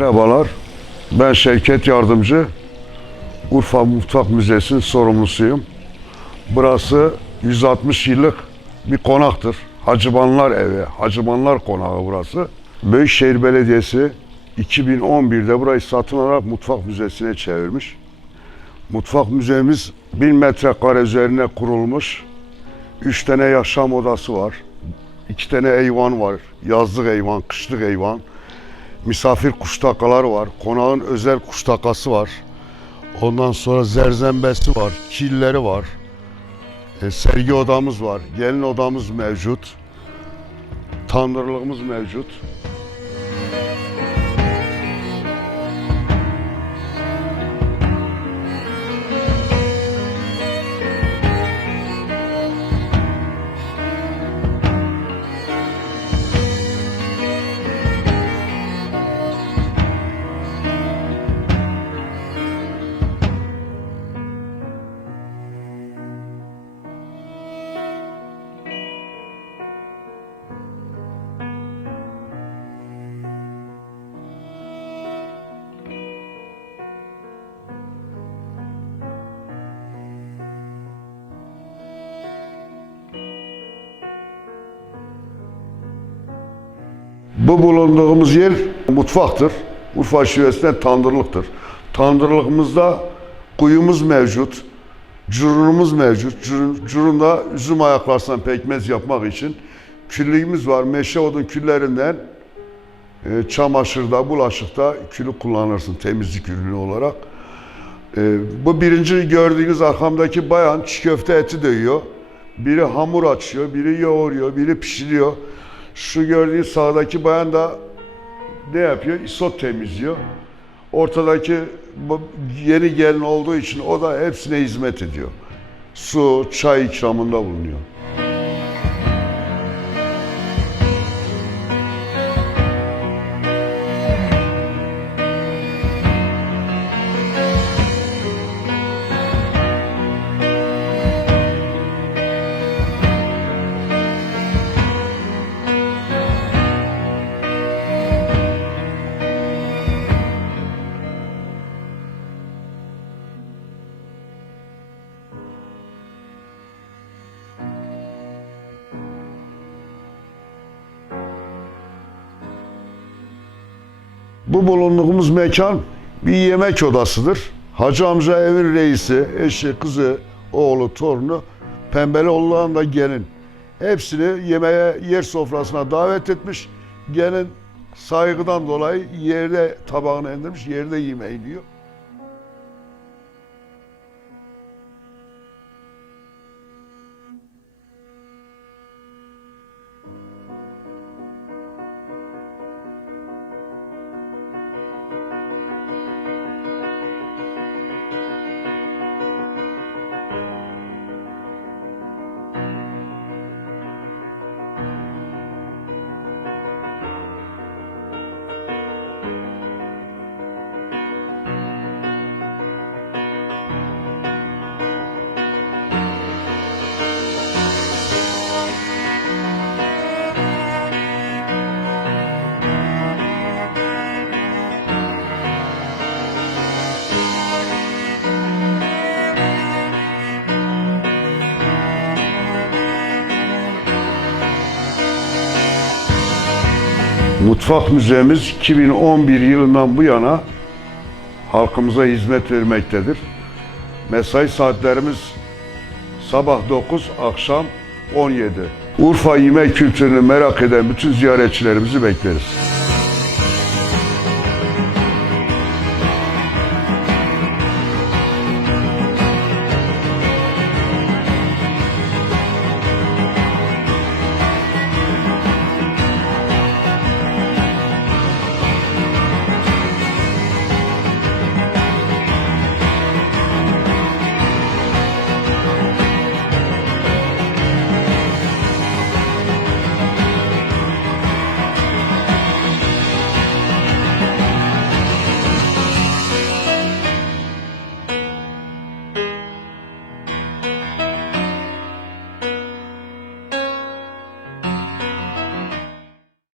Merhabalar, ben Şevket Yardımcı. Urfa Mutfak Müzesi'nin sorumlusuyum. Burası 160 yıllık bir konaktır. Hacıbanlar Evi, Hacıbanlar Konağı burası. Büyükşehir Belediyesi 2011'de burayı satın alarak mutfak müzesine çevirmiş. Mutfak müzemiz 1000 metrekare üzerine kurulmuş. 3 tane yaşam odası var. 2 tane eyvan var. Yazlık eyvan, kışlık eyvan. Misafir kuştakaları var. Konağın özel kuştakası var. Ondan sonra zerzembesi var. Killeri var. E, sergi odamız var. Gelin odamız mevcut. Tandırlığımız mevcut. Bu bulunduğumuz yer mutfaktır. Urfa şivesinden tandırlıktır. Tandırlığımızda kuyumuz mevcut. Curunumuz mevcut. Curun, curunda üzüm ayaklarından pekmez yapmak için küllüğümüz var. Meşe odun küllerinden e, çamaşırda, bulaşıkta külü kullanırsın temizlik ürünü olarak. E, bu birinci gördüğünüz arkamdaki bayan çiğ köfte eti dövüyor. Biri hamur açıyor, biri yoğuruyor, biri pişiriyor. Şu gördüğünüz sağdaki bayan da ne yapıyor? Isot temizliyor. Ortadaki yeni gelin olduğu için o da hepsine hizmet ediyor. Su, çay ikramında bulunuyor. Bu bulunduğumuz mekan bir yemek odasıdır. Hacı amca evin reisi, eşi, kızı, oğlu, torunu, pembeli olan da gelin. Hepsini yemeğe, yer sofrasına davet etmiş. Gelin saygıdan dolayı yerde tabağını indirmiş, yerde yemeği yiyor. Mutfak Müzemiz 2011 yılından bu yana halkımıza hizmet vermektedir. Mesai saatlerimiz sabah 9, akşam 17. Urfa yemek kültürünü merak eden bütün ziyaretçilerimizi bekleriz.